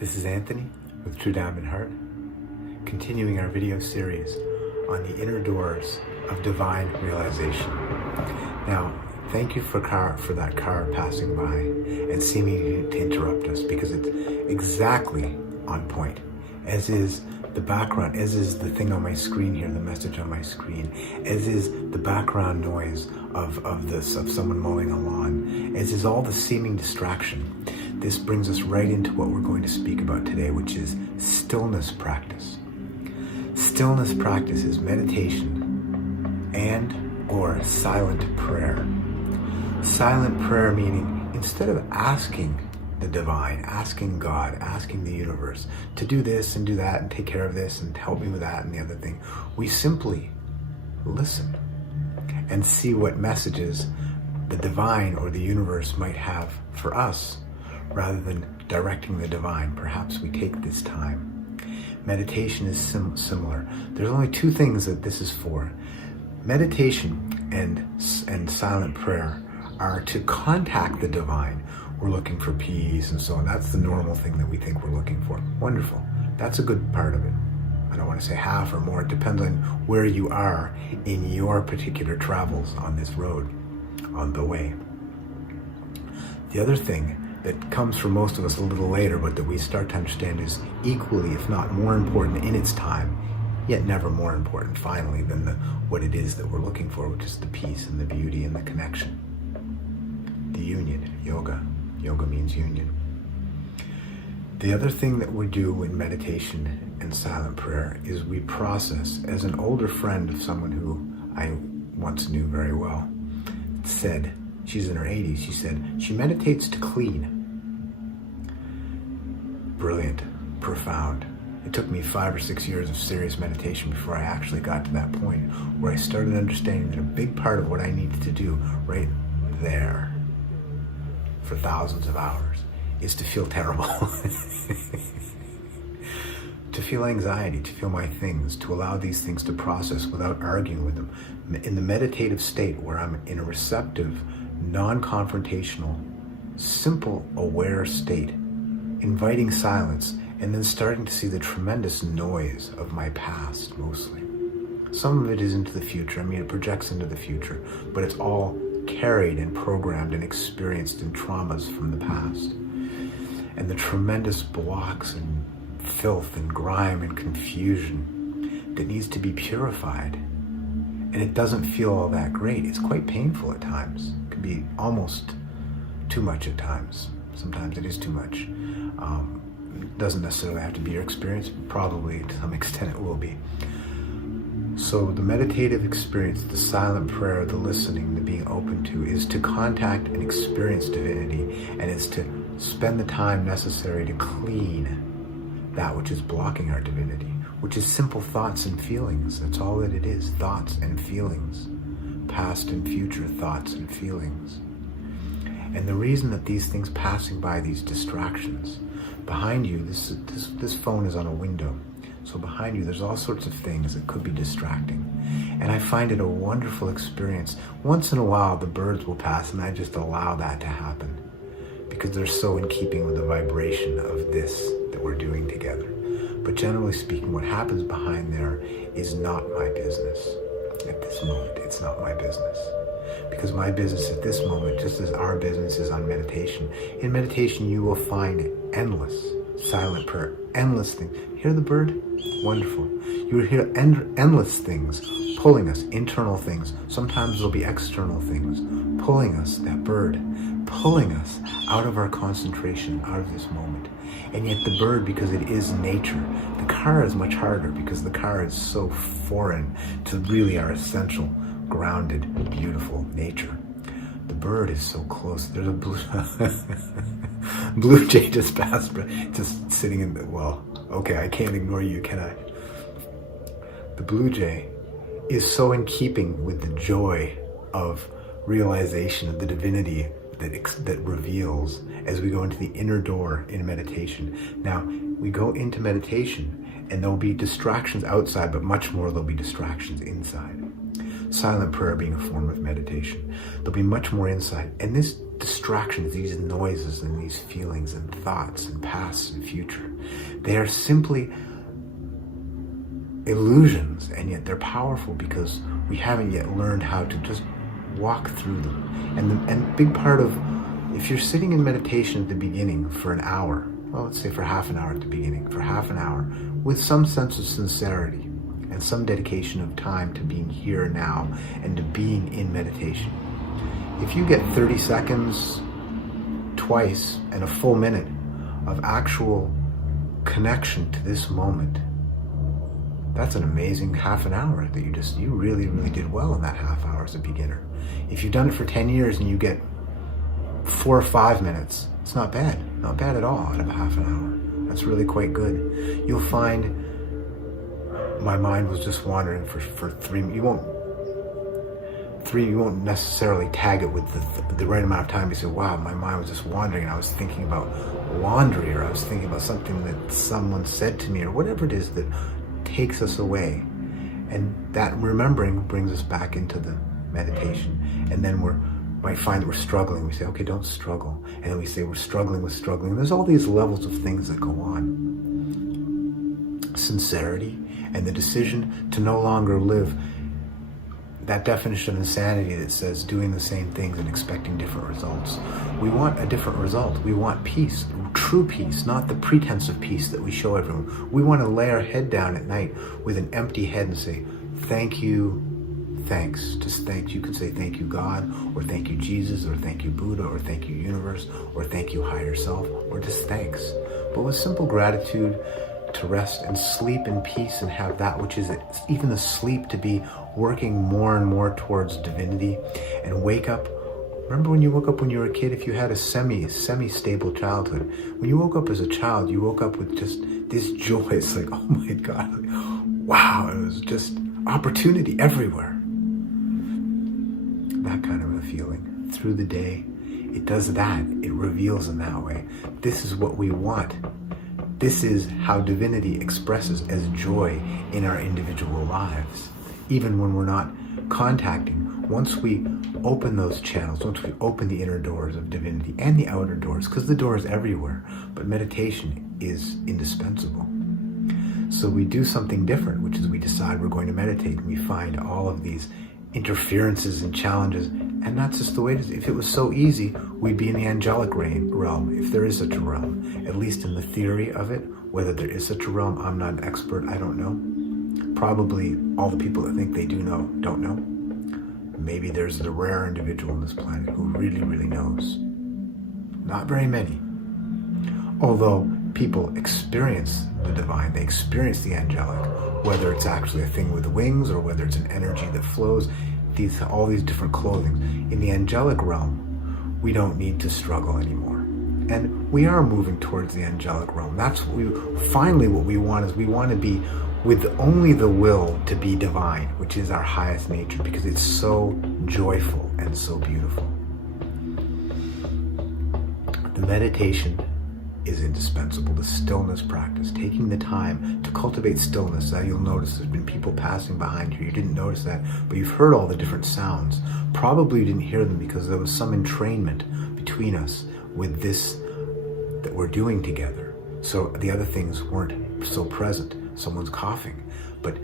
This is Anthony with True Diamond Heart, continuing our video series on the inner doors of divine realization. Now, thank you for that car passing by and seeming to interrupt us, because it's exactly on point, as is the background, as is the thing on my screen here, the message on my screen, as is the background noise of someone mowing a lawn, as is all the seeming distraction. This brings us right into what we're going to speak about today, which is stillness practice. Stillness practice is meditation and or silent prayer. Silent prayer meaning, instead of asking the divine, asking God, asking the universe to do this and do that and take care of this and help me with that and the other thing, we simply listen and see what messages the divine or the universe might have for us. Rather than directing the divine, perhaps we take this time. Meditation is similar. There's only two things that this is for. Meditation and silent prayer are to contact the divine. We're looking for peace and so on. That's the normal thing that we think we're looking for. Wonderful. That's a good part of it. I don't want to say half or more. It depends on where you are in your particular travels on this road, on the way. The other thing that comes for most of us a little later, but that we start to understand is equally, if not more important in its time, yet never more important finally than what it is that we're looking for, which is the peace and the beauty and the connection. The union, yoga. Yoga means union. The other thing that we do in meditation and silent prayer is we process. As an older friend of someone who I once knew very well said, she's in her 80s, she said, she meditates to clean. Brilliant, profound. It took me 5 or 6 years of serious meditation before I actually got to that point where I started understanding that a big part of what I needed to do right there for thousands of hours is to feel terrible. To feel anxiety, to feel my things, to allow these things to process without arguing with them. In the meditative state where I'm in a receptive, non-confrontational, simple, aware state, inviting silence, and then starting to see the tremendous noise of my past, mostly. Some of it is into the future. I mean, it projects into the future, but it's all carried and programmed and experienced in traumas from the past. And the tremendous blocks and filth and grime and confusion that needs to be purified. And it doesn't feel all that great. It's quite painful at times. It can be almost too much at times. Sometimes it is too much. It doesn't necessarily have to be your experience. Probably to some extent it will be. So the meditative experience, the silent prayer, the listening, the being open to, is to contact and experience divinity, and it's to spend the time necessary to clean that which is blocking our divinity, which is simple thoughts and feelings. That's all that it is, thoughts and feelings, past and future thoughts and feelings. And the reason that these things passing by, these distractions, behind you, this phone is on a window, so behind you there's all sorts of things that could be distracting. And I find it a wonderful experience. Once in a while the birds will pass and I just allow that to happen, because they're so in keeping with the vibration of this that we're doing together. But generally speaking, what happens behind there is not my business. At this moment, it's not my business. Because my business at this moment, just as our business is on meditation, in meditation you will find endless silent prayer, endless things. Hear the bird? Wonderful. You will hear endless things pulling us, internal things. Sometimes there'll be external things pulling us, that bird, pulling us out of our concentration, out of this moment. And yet the bird, because it is nature, the car is much harder because the car is so foreign to really our essential, grounded, beautiful nature. The bird is so close. There's a blue jay just passed, but just sitting in the, well, okay, I can't ignore you, can I? The blue jay is so in keeping with the joy of realization of the divinity that reveals as we go into the inner door in meditation. Now, we go into meditation and there'll be distractions outside, but much more there'll be distractions inside. silent prayer being a form of meditation. There'll be much more insight. And this distractions, these noises and these feelings and thoughts and past and future, they are simply illusions, and yet they're powerful because we haven't yet learned how to just walk through them. And big part of, if you're sitting in meditation at the beginning for an hour, well, let's say for half an hour at the beginning, for half an hour, with some sense of sincerity and some dedication of time to being here now and to being in meditation. If you get 30 seconds twice and a full minute of actual connection to this moment, that's an amazing half an hour that you really, really did well in that half hour as a beginner. If you've done it for 10 years and you get 4 or 5 minutes, it's not bad at all out of a half an hour. That's really quite good. You'll find my mind was just wandering for 3. You won't necessarily tag it with the right amount of time. You say, wow, my mind was just wandering and I was thinking about laundry, or I was thinking about something that someone said to me, or whatever it is that takes us away. And that remembering brings us back into the meditation. And then might find that we're struggling. We say, okay, don't struggle. And then we say we're struggling with struggling. And there's all these levels of things that go on. Sincerity and the decision to no longer live that definition of insanity that says doing the same things and expecting different results. We want a different result. We want peace, true peace, not the pretense of peace that we show everyone. We want to lay our head down at night with an empty head and say, thank you, thanks. Just thanks. You can say thank you, God, or thank you, Jesus, or thank you, Buddha, or thank you, universe, or thank you, higher self, or just thanks. But with simple gratitude, to rest and sleep in peace and have that which is even the sleep to be working more and more towards divinity, and wake up. Remember when you woke up when you were a kid, if you had a semi-stable childhood, when you woke up as a child, you woke up with just this joy. It's like, oh my God, wow, it was just opportunity everywhere. That kind of a feeling through the day. It does that. It reveals in that way. This is what we want. This is how divinity expresses as joy in our individual lives, even when we're not contacting. Once we open those channels, once we open the inner doors of divinity and the outer doors, because the door is everywhere, but meditation is indispensable. So we do something different, which is we decide we're going to meditate, and we find all of these interferences and challenges, and that's just the way it is. If it was so easy, we'd be in the angelic realm, if there is such a realm, at least in the theory of it. Whether there is such a realm, I'm not an expert, I don't know. Probably all the people that think they do know, don't know. Maybe there's the rare individual on this planet who really, really knows. Not very many. Although people experience the divine, they experience the angelic, whether it's actually a thing with wings or whether it's an energy that flows, all these different clothing. In the angelic realm, we don't need to struggle anymore. And we are moving towards the angelic realm. That's what we want is we want to be with only the will to be divine, which is our highest nature, because it's so joyful and so beautiful. The meditation is indispensable. The stillness practice, taking the time to cultivate stillness. Now you'll notice there's been people passing behind you. You didn't notice that, but you've heard all the different sounds. Probably you didn't hear them because there was some entrainment between us with this that we're doing together. So the other things weren't so present. Someone's coughing. But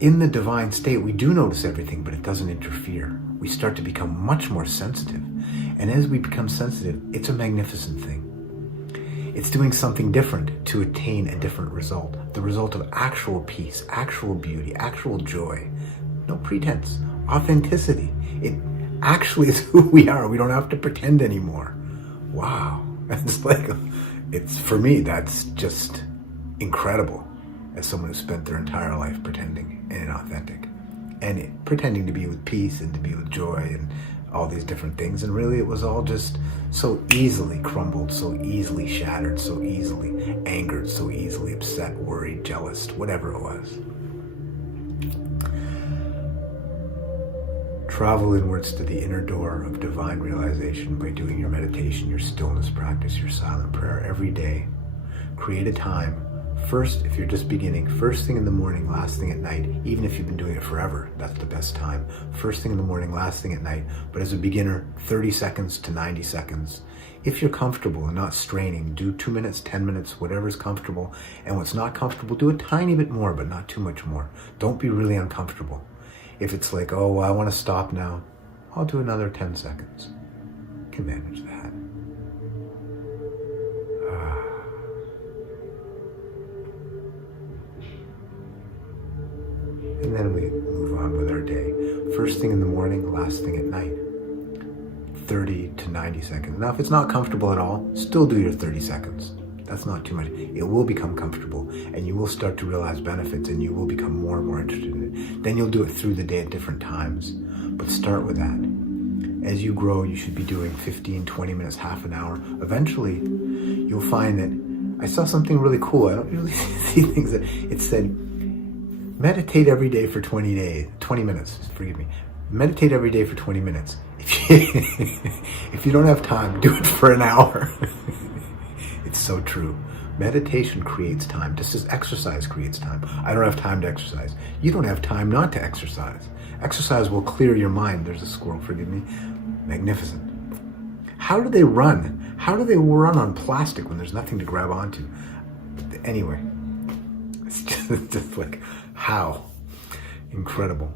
in the divine state, we do notice everything, but it doesn't interfere. We start to become much more sensitive. And as we become sensitive, it's a magnificent thing. It's doing something different to attain a different result. The result of actual peace, actual beauty, actual joy. No pretense. Authenticity. It actually is who we are. We don't have to pretend anymore. Wow. It's for me, that's just incredible. As someone who spent their entire life pretending and inauthentic. And pretending to be with peace and to be with joy and all these different things, and really it was all just so easily crumbled, so easily shattered, so easily angered, so easily upset, worried, jealous, whatever it was. Travel inwards to the inner door of divine realization by doing your meditation, your stillness practice, your silent prayer every day. Create a time First, if you're just beginning, first thing in the morning, last thing at night, even if you've been doing it forever, that's the best time. First thing in the morning, last thing at night. But as a beginner, 30 seconds to 90 seconds. If you're comfortable and not straining, do 2 minutes, 10 minutes, whatever's comfortable. And what's not comfortable, do a tiny bit more, but not too much more. Don't be really uncomfortable. If it's like, oh, well, I want to stop now, I'll do another 10 seconds. Can manage that. And then we move on with our day. First thing in the morning, last thing at night. 30 to 90 seconds. Now, if it's not comfortable at all, still do your 30 seconds. That's not too much. It will become comfortable, and you will start to realize benefits, and you will become more and more interested in it. Then you'll do it through the day at different times. But start with that. As you grow, you should be doing 15, 20 minutes, half an hour. Eventually, you'll find that I saw something really cool. I don't usually see things that it said, meditate every day for 20 minutes, forgive me. Meditate every day for 20 minutes. If you don't have time, do it for an hour. It's so true. Meditation creates time, just as exercise creates time. I don't have time to exercise. You don't have time not to exercise. Exercise will clear your mind. There's a squirrel, forgive me. Magnificent. How do they run? How do they run on plastic when there's nothing to grab onto? Anyway, it's just like, how? Incredible.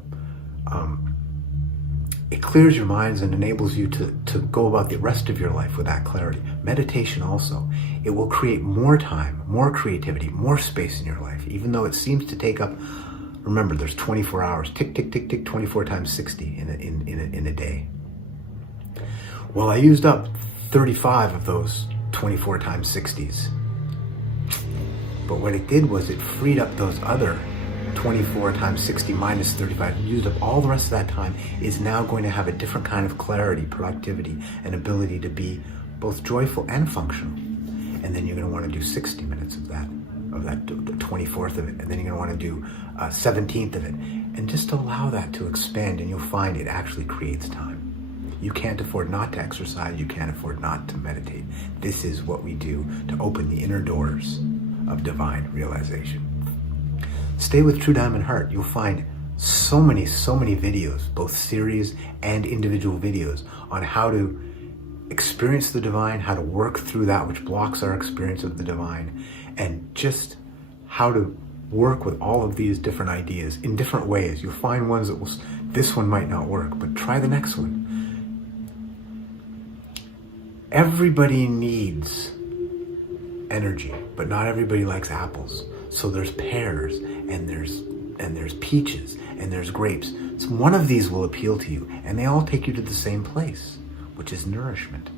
It clears your minds and enables you to go about the rest of your life with that clarity. Meditation also, it will create more time, more creativity, more space in your life, even though it seems to take up, remember, there's 24 hours, tick, tick, tick, tick, 24 times 60 in a day. Well, I used up 35 of those 24 times 60s. But what it did was it freed up those other 24 times 60 minus 35, used up all the rest of that time, is now going to have a different kind of clarity, productivity, and ability to be both joyful and functional. And then you're going to want to do 60 minutes of that 24th of it, and then you're going to want to do 17th of it, and just allow that to expand, and you'll find it actually creates time. You can't afford not to exercise, you can't afford not to meditate. This is what we do to open the inner doors of divine realization. Stay with True Diamond Heart. You'll find so many videos, both series and individual videos, on how to experience the divine, how to work through that which blocks our experience of the divine, and just how to work with all of these different ideas in different ways. You'll find ones that this one might not work, but try the next one. Everybody needs energy, but not everybody likes apples. So there's pears, and there's peaches, and there's grapes. So one of these will appeal to you, and they all take you to the same place, which is nourishment.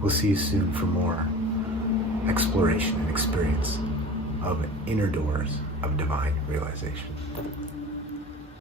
We'll see you soon for more exploration and experience of inner doors of divine realization.